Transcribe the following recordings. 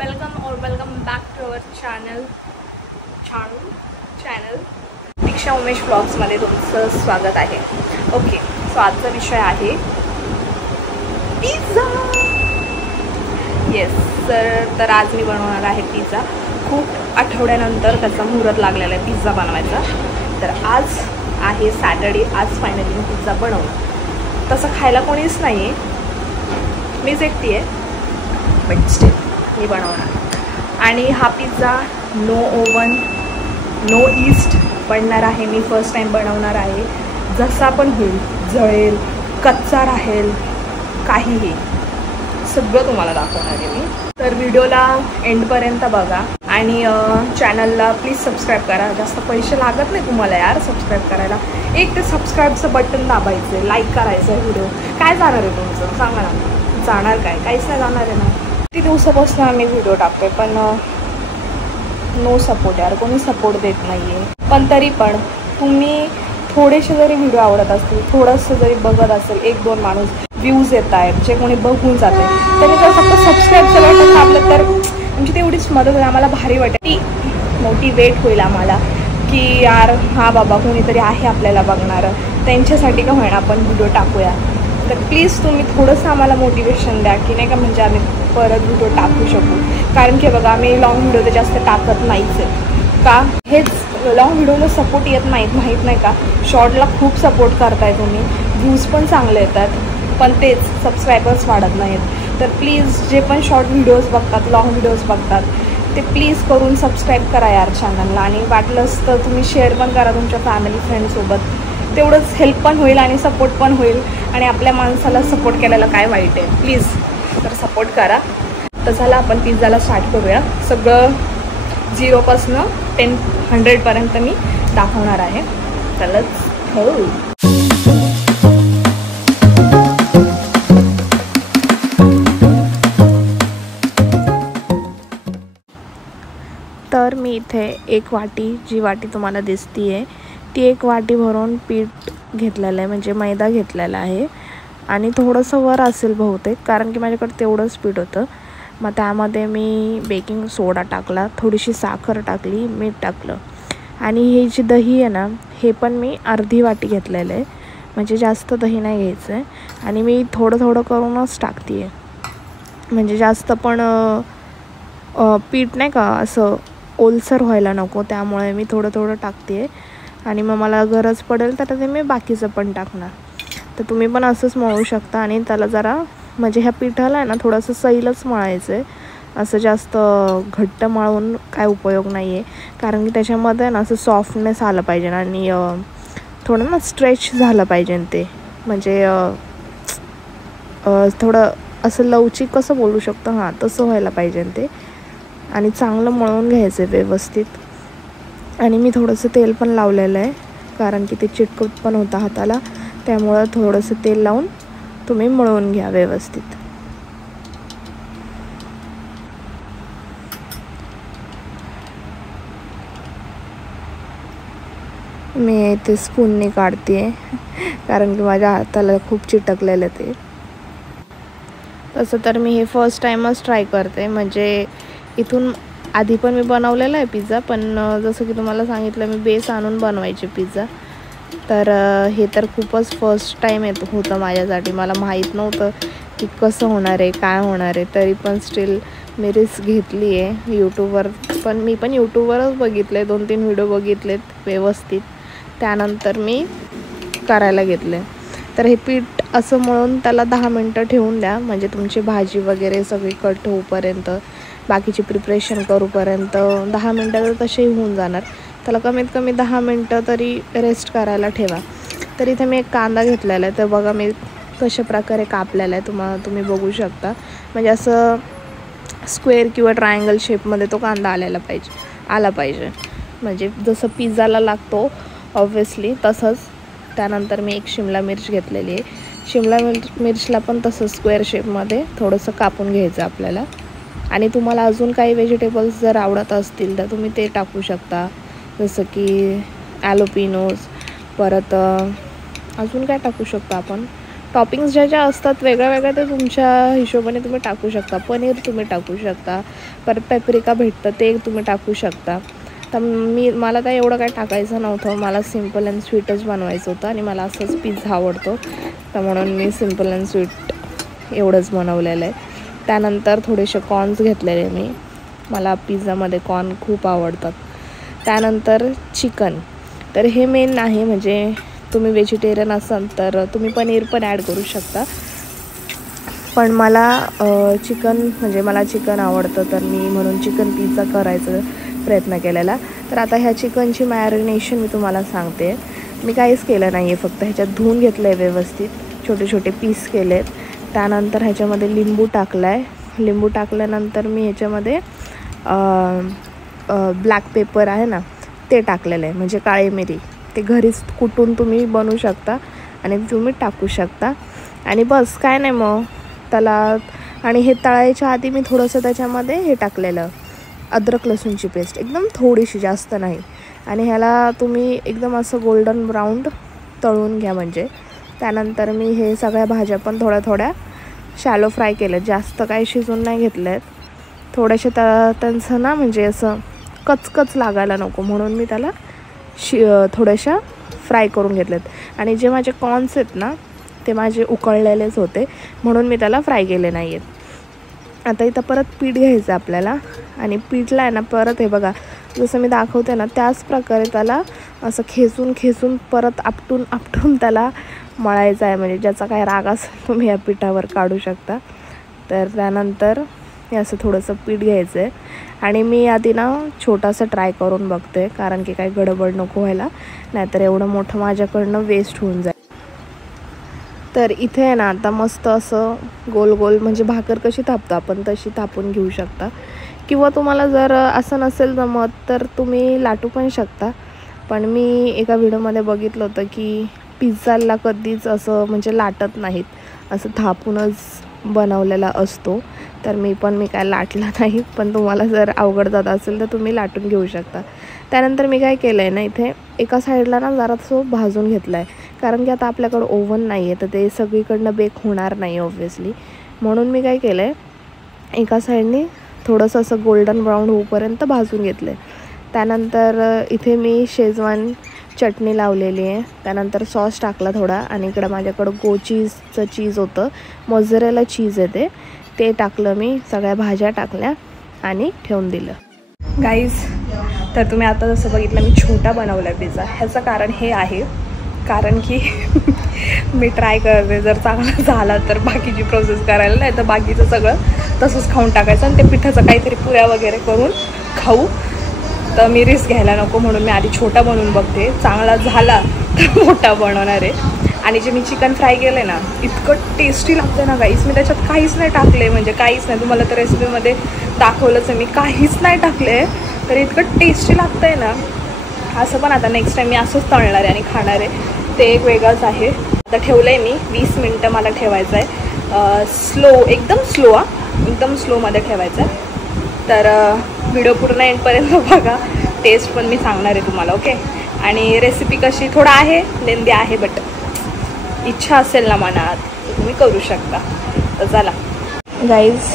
Welcome back to our channel Diksha Umesh ब्लॉग्समध्ये तुमचं स्वागत आहे। ओके, सो आजचा विषय आहे पिझ्झा। येस सर, तर आज मी बनवणार आहे पिझ्झा। खूप आठवड्यानंतर त्याचा मुहूर्त लागलेला आहे पिझ्झा बनवायचा। तर आज आहे सॅटर्डे, आज फायनली मी पिझ्झा बनवणार। तसं खायला कोणीच नाही आहे, मीच एकटी आहे, बट स्टिल मी बनवणार। आणि हा pizza no oven no yeast बनणार आहे। मी फर्स्ट टाइम बनवणार आहे। जसा पण होईल, जळेल, कच्चा राहील, काहीही सगळं तुम्हाला दाखवणार आहे मी। तर व्हिडिओला एंडपर्यंत बघा आणि चॅनलला प्लीज सबस्क्राईब करा। जास्त पैसे लागत नाही तुम्हाला यार सबस्क्राईब करायला। एक ते सबस्क्राईबचं बटन दाबायचं आहे, लाईक करायचं आहे। व्हिडिओ काय जाणार आहे तुमचं सांगा ना, जाणार काय? काहीच नाही जाणार आहे ना। किती दिवसापासून आम्ही व्हिडिओ टाकतोय पण नो सपोर्ट यार, कोणी सपोर्ट देत नाही आहे। पण तरी पण तुम्ही थोडेसे जरी व्हिडिओ आवडत असतील, थोडंसं जरी बघत असेल, एक दोन माणूस व्ह्यूज येत आहेत, जे कोणी बघून जाते, तरी जर फक्त सबस्क्राईबचं बटन दाबलं तर आमची तेवढीच मदत होईल। आम्हाला भारी वाटेल, ती मोटिवेट होईल आम्हाला की यार हा बाबा कोणीतरी आहे आपल्याला बघणारं, त्यांच्यासाठी का होईना आपण व्हिडिओ टाकूया। तर प्लीज तुम्ही थोडंसं आम्हाला मोटिवेशन द्या की नाही का, म्हणजे आम्ही परत व्हिडिओ टाकू शकू। कारण की बघा आम्ही लॉंग व्हिडिओ तर जास्त टाकत नाहीच आहे का, हेच लॉंग व्हिडिओला सपोर्ट येत नाहीत, माहीत नाही का। शॉर्टला खूप सपोर्ट करताय तुम्ही, व्ह्यूज पण चांगले येतात, पण तेच सबस्क्रायबर्स वाढत नाहीत। तर प्लीज जे पण शॉर्ट व्हिडिओज बघतात, लॉंग व्हिडिओज बघतात, ते प्लीज करून सबस्क्राईब करा यार चॅनलला। आणि वाटलंच तर तुम्ही शेअर पण करा तुमच्या फॅमिली फ्रेंडसोबत, तेवढंच हेल्प पण होईल आणि सपोर्ट पण होईल। आणि आपल्या माणसाला सपोर्ट केलेला काय वाईट आहे, प्लीज तर सपोर्ट करा। तर चला आपण पिझ्झाला स्टार्ट करूया। सगळं 0पासून 100पर्यंत मी दाखवणार आहे। चलच हो। तर मी इथे एक वाटी, जी वाटी तुम्हाला दिसती आहे ती एक वाटी भरून पीठ घेतलेलं आहे, म्हणजे मैदा घेतलेला आहे। आणि थोडंसं वर असेल बहुतेक, कारण की माझ्याकडे तेवढंच पीठ होतं। मग त्यामध्ये मी बेकिंग सोडा टाकला, थोडीशी साखर टाकली, मीठ टाकलं। आणि हे जी दही आहे ना, हे पण मी अर्धी वाटी घेतलेलं आहे, म्हणजे जास्त दही नाही घ्यायचं आहे। आणि मी थोडं थोडं करूनच टाकते आहे, म्हणजे जास्त पण पीठ नाही का असं ओलसर व्हायला नको, त्यामुळे मी थोडं थोडं टाकते आहे। आणि मग मला गरज पडेल तर ते मी बाकीचं पण टाकणार। तर तुम्ही पण असंच मळू शकता। आणि त्याला जरा म्हणजे ह्या पिठाला आहे ना थोडंसं सैलच मळायचं आहे, असं जास्त घट्ट मळून काय उपयोग नाही आहे। कारण की त्याच्यामध्ये ना असं सॉफ्टनेस आलं पाहिजे आणि थोडं ना स्ट्रेच झालं पाहिजे ते, म्हणजे थोडं असं लवचिक कसं बोलू शकतो, हां तसं व्हायला पाहिजे ते। आणि चांगलं मळून घ्यायचं आहे व्यवस्थित। आणि मी थोडंसं तेल पण लावलेलं आहे, कारण की ते चिटकत पण होतं हाताला, त्यामुळं थोडंसं तेल लावून तुम्ही मळून घ्या व्यवस्थित। मी ते स्पूनने काढते कारण की माझ्या हाताला खूप चिटकलेलं ते। तसं तर मी हे फर्स्ट टाईमच ट्राय करते, म्हणजे इथून आधी पण मी बनवलेला आहे पिझ्झा, पण जसं की तुम्हाला सांगितलं मी बेस आणून बनवायचे पिझ्झा। तर हे तर खूपच फर्स्ट टाईम होतं माझ्यासाठी। मला माहीत नव्हतं की कसं होणार आहे, काय होणार आहे, तरी पण स्टील मी रिस्क घेतली आहे। यूट्यूबवर पण मी पण यूट्यूबवरच बघितले, 2-3 व्हिडिओ बघितलेत व्यवस्थित, त्यानंतर मी करायला घेतले। तर हे पीठ असं मळून त्याला 10 मिनटं ठेवून द्या, म्हणजे तुमची भाजी वगैरे सगळी कट होऊपर्यंत, बाकीची प्रिपरेशन करूपर्यंत 10 मिनटं तर तसेही होऊन जाणार। त्याला कमीत कमी 10 मिनटं तरी रेस्ट करायला ठेवा। तर इथे मी एक कांदा घेतलेला आहे, तर बघा मी कशा प्रकारे कापलेला आहे, तुम्ही बघू शकता। म्हणजे असं स्क्वेअर किंवा ट्रायंगल शेपमध्ये तो कांदा आला पाहिजे, म्हणजे जसं पिझ्झाला लागतो ऑब्व्हियसली तसंच। त्यानंतर मी एक शिमला मिर्च घेतलेली आहे, शिमला मिर्चला पण तसं स्क्वेअर शेपमध्ये थोडंसं कापून घ्यायचं आपल्याला। आणि तुम्हाला अजून काही व्हेजिटेबल्स जर आवडत असतील तर तुम्ही ते टाकू शकता, जसं की ॲलोपिनोज, परत अजून काय टाकू शकतो आपण, टॉपिंग्स ज्या असतात वेगळ्या वेगळ्या ते तुमच्या हिशोबाने तुम्ही टाकू शकता. पनीर तुम्ही टाकू शकता, परत पेपरिका भेटतं ते तुम्ही टाकू शकता. तर मला तर एवढं काही टाकायचं नव्हतं, मला सिम्पल अँड स्वीटच बनवायचं होतं आणि मला असंच पिझ्झा आवडतो, तर म्हणून मी सिम्पल अँड स्वीट एवढंच बनवलेलं आहे. त्यानंतर थोडेसे कॉर्न्स घेतलेले मी, मला पिझ्झामध्ये कॉर्न खूप आवडतात. त्यानंतर चिकन, तर हे मेन आहे, म्हणजे तुम्ही व्हेजिटेरियन असाल तर तुम्ही पनीर पण ॲड करू शकता, पण मला चिकन म्हणजे मला चिकन आवडतं, तर मी म्हणून चिकन पिझ्झा करायचा प्रयत्न केलेला. तर आता ह्या चिकनची मॅरिनेशन मी तुम्हाला सांगते. मी काहीच केलं नाही आहे, फक्त ह्याच्यात धुवून घेतलं आहे व्यवस्थित, छोटे छोटे पीस केलेत. त्यानंतर ह्याच्यामध्ये लिंबू टाकला आहे. लिंबू टाकल्यानंतर मी ह्याच्यामध्ये ब्लॅक पेपर आहे ना ते टाकलेलं आहे, म्हणजे काळी मिरी. ते घरीच कुटून तुम्ही बनवू शकता आणि तुम्ही टाकू शकता. आणि बस काय नाही मग त्याला. आणि हे तळायच्या आधी मी थोडंसं त्याच्यामध्ये हे टाकलेलं अद्रक लसूणची पेस्ट, एकदम थोडीशी, जास्त नाही. आणि ह्याला तुम्ही एकदम असं गोल्डन ब्राऊन तळून घ्या म्हणजे. त्यानंतर मी हे सगळ्या भाज्या पण थोड्या थोड्या शॅलो फ्राय केल्या, जास्त काही शिजवून नाही घेतल्या आहेत. थोडेसे त्यांचं ना म्हणजे असं कचकच लागायला नको म्हणून मी त्याला थोड्याशा फ्राय करून घेतलेत. आणि जे माझे कॉर्न्स आहेत ना ते माझे उकळलेलेच होते, म्हणून मी त्याला फ्राय केले नाही आहेत. आता इथं परत पीठ घ्यायचं आपल्याला, आणि पीठला आहे ना परत हे बघा जसं मी दाखवते ना त्याच प्रकारे त्याला असं खेचून परत आपटून त्याला मळायचं आहे, म्हणजे ज्याचा काय राग असेल तुम्ही या पिठावर काढू शकता. तर त्यानंतर हे असं थोडंसं पीठ घ्यायचं आहे. आणि मी आधी ना छोटासा ट्राय करून बघते, कारण की काही गडबड नको व्हायला, नाहीतर एवढं मोठं माझ्याकडनं वेस्ट होऊन जाईल. तर इथे आहे ना आता मस्त असं गोल गोल, म्हणजे भाकर कशी थापतो आपण तशी थापून घेऊ शकता, किंवा तुम्हाला जर असं नसेल जमत तर तुम्ही लाटू पण शकता. पण मी एका व्हिडिओमध्ये बघितलं होतं की पिझ्झाला कधीच असं म्हणजे लाटत नाहीत, असं थापूनच बनवलेला असतो. तर मी काय लाटला नाही, पण तुम्हाला जर अवघड जात असेल तर तुम्ही लाटून घेऊ शकता. त्यानंतर मी काय केलं आहे ना इथे एका साईडला ना जरासं भाजून घेतलं आहे, कारण की आता आपल्याकडं ओव्हन नाही आहे, तर ते सगळीकडनं बेक होणार नाही ऑब्व्हियसली. म्हणून मी काय केलं आहे एका साईडने थोडंसं असं गोल्डन ब्राऊन होईपर्यंत भाजून घेतलं आहे. त्यानंतर इथे मी शेजवान चटणी लावलेली आहे. त्यानंतर सॉस टाकला थोडा, आणि इकडं माझ्याकडं गो चीजचं चीज होतं, मोझरेला चीज आहे ते टाकलं मी. सगळ्या भाज्या टाकल्या आणि ठेवून दिलं. गाईज, तर तुम्ही आता जसं बघितलं मी छोटा बनवला आहे पिझ्झा. ह्याचं कारण हे आहे कारण की मी ट्राय करते, जर चांगला झाला तर बाकीची प्रोसेस करायला, नाही तर बाकीचं सगळं तसंच खाऊन टाकायचं आणि ते पिठाचं काहीतरी पुऱ्या वगैरे करून खाऊ. तर मी रिस्क घ्यायला नको म्हणून मी आधी छोटा बनवून बघते, चांगला झाला तर मोठा बनवणार आहे. आणि जे मी चिकन फ्राय केलं ना इतकं टेस्टी लागतं ना गाईस. मी त्याच्यात काहीच नाही टाकले, म्हणजे काहीच नाही, तुम्हाला तर रेसिपीमध्ये दाखवलंच आहे, मी काहीच नाही टाकले, तर इतकं टेस्टी लागतं आहे ना असं. पण आता नेक्स्ट टाईम मी असंच तळणार आहे आणि खाणार आहे, ते एक वेगळंच आहे. आता ठेवलं आहे मी 20 मिनटं मला ठेवायचं आहे, स्लो, एकदम स्लोमध्ये ठेवायचं आहे. तर व्हिडिओ पूर्ण एंडपर्यंत बघा, टेस्ट पण मी सांगणार आहे तुम्हाला, ओके. आणि रेसिपी कशी थोडा आहे लेंदी आहे, बट इच्छा असेल ना मनात तर तुम्ही करू शकता. तर चला गाईज,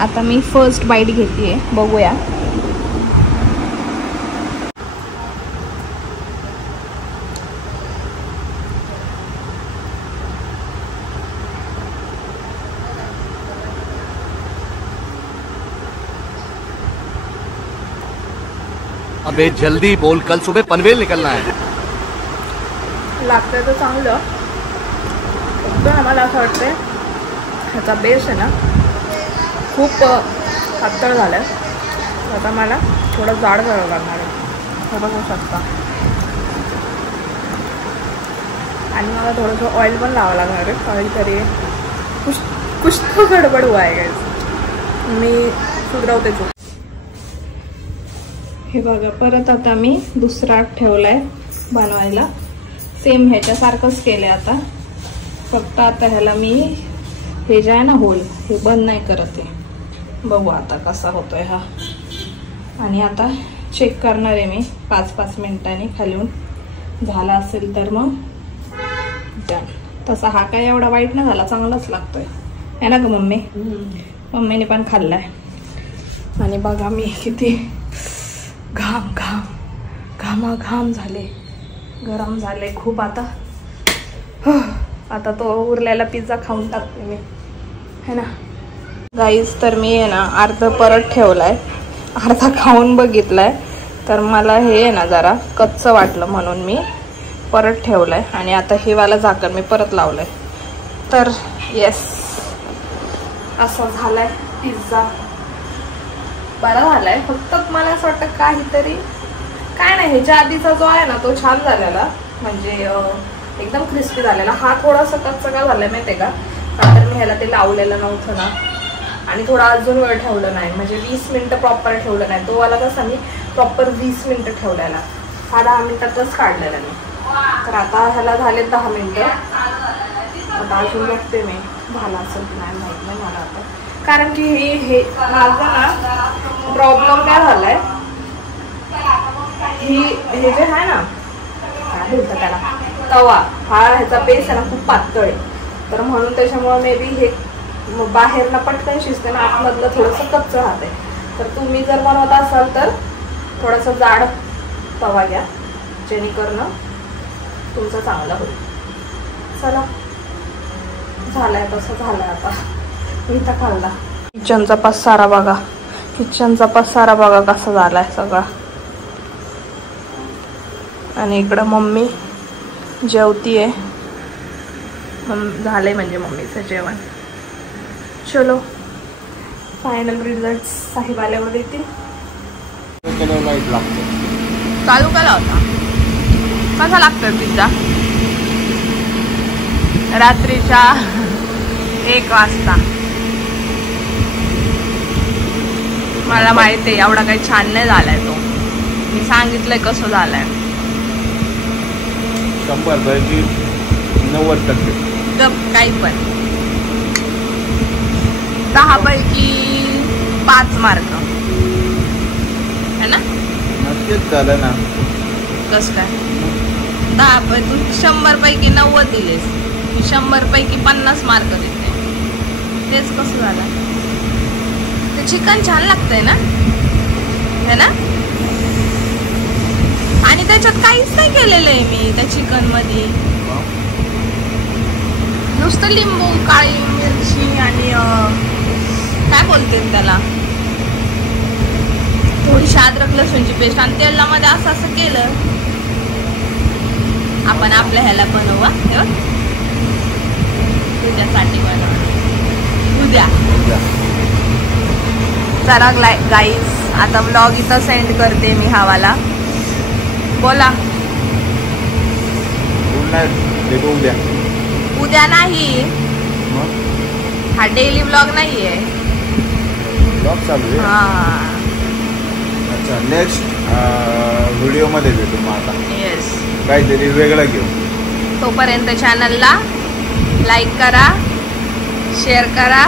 आता मी फर्स्ट बाईट घेते आहे, बघूया. अबे जल्दी बोल, कल सुबह पनवेल निकलना है. लागतं तर चांगलं, फक्त आम्हाला असं वाटतं ह्याचा बेस आहे ना खूप पातळ झालं आहे, आता मला थोडं जाड करावं लागणार आहे, हे बघू शकता. आणि मला थोडंसं ऑइल पण लावावं लागणार आहे, काहीतरी कुछ तो गडबड हुआ आहे गाईस. मी सुधरवते चूक. हे बघा, परत आता मी दुसरा ठेवला आहे बनवायला, सेम ह्याच्यासारखंच केलं आहे. आता फक्त आता ह्याला मी हे जे आहे ना होल, हे बंद नाही करत आहे, बघू आता कसा होतोय हा. आणि आता चेक करणार आहे मी 5-5 मिनिटांनी खालून, झाला असेल तर मग डन. तसा हा काय एवढा वाईट नाही झाला, चांगलाच लागतोय है ना ग मम्मी? मम्मीने पण खाल्लाय. आणि बघा मी किती घाम झाले, गरम झाले खूप. आता तो उरलेला पिझ्झा खाऊन टाकते मी है ना गाईज. तर मी आहे ना अर्धा परत ठेवलाय, अर्धा खाऊन बघितलाय. तर मला हे आहे ना जरा कच्चं वाटलं म्हणून मी परत ठेवलंय. आणि आता हे वाला झाकण मी परत लावलंय. तर येस, असं झालाय पिझ्झा. बरा झालाय. फक्त मला असं वाटतं काहीतरी काय नाही, ह्याच्या आधीचा जो आहे ना तो छान झालेला, म्हणजे एकदम क्रिस्पी झालेला. हा थोडासा कच्चा का झालाय माहिती आहे का? तर मी ह्याला ते लावलेलं नव्हतं ना, आणि थोडा अजून वेळ ठेवलं नाही, म्हणजे 20 मिनिटं प्रॉपर ठेवलं नाही. तो वाला कसा मी प्रॉपर 20 मिनिटं ठेवलेला, हा 10 मिनिटातच काढलेला मी. तर आता ह्याला झाले 10 मिनिटं. आता अजून बघते मी झाला असेल की नाही माहीत नाही मला आता. कारण की हे माझं ना प्रॉब्लेम काय झालाय, हे जे आहे ना काय बोलतात त्याला, तवा हा ह्याचा बेस आहे ना खूप पातळ आहे. तर म्हणून त्याच्यामुळे मे बी हे बाहेरनं पटकन शिजते ना, आतमधलं थोडंसं कच्चं राहते. तर तुम्ही जर बनवत असाल तर थोडासा जाड तवा घ्या, जेणेकरून तुमचं चांगलं होईल. चला झालंय, तसं झालंय. आता इथं खाल्ला. किचनचा पसारा बघा, किचनचा पसारा बघा कसा झालाय सगळा. आणि इकडं मम्मी जेवतीये. झालंय म्हणजे मम्मीचं जेवण. चलो फायनल रिझल्ट साहेब आल्यावर येतील. चालू केला होता. कसा लागतोय पिझ्झा? रात्रीच्या 1 वाजता. मला माहिती आहे एवढा काही छान नाही झालाय तो. मी सांगितलंय कसं झालाय. 100पैकी 90%. काही पण 10 पैकी 5 मार्क है ना? नक्कीच झालं ना. कस काय 10 पैकी 100 पैकी 90 दिलेस, 100 पैकी 50 मार्क देते. तेच कसं झालं? ते चिकन छान लागतंय ना, है ना? आणि त्याच्यात काहीच नाही केलेलं आहे मी त्या चिकन मध्ये. नुसतं लिंबू, काळी मिरची आणि काय बोलते त्याला, थोडीशी अद्रक लसूणची पेस्ट आणि तेलामध्ये असं केलं. आपण आपल्या ह्याला बनवू तुझ्यासाठी बनव उद्या. चला गाईज, आता ब्लॉग इथं सेंड करते मी हावाला. बोला. उद्या उद्या नाही, हा डेली ब्लॉग नाहीये. ब्लॉग चालू आहे. हा अच्छा, नेक्स्ट व्हिडिओ मध्ये भेटू मग. आता येस, काहीतरी वेगळं घेऊ. तोपर्यंत चॅनलला लाईक करा, शेअर करा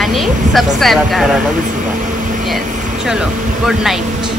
आणि सबस्क्राईब करा. विसरू नका. येस, चलो गुड नाईट.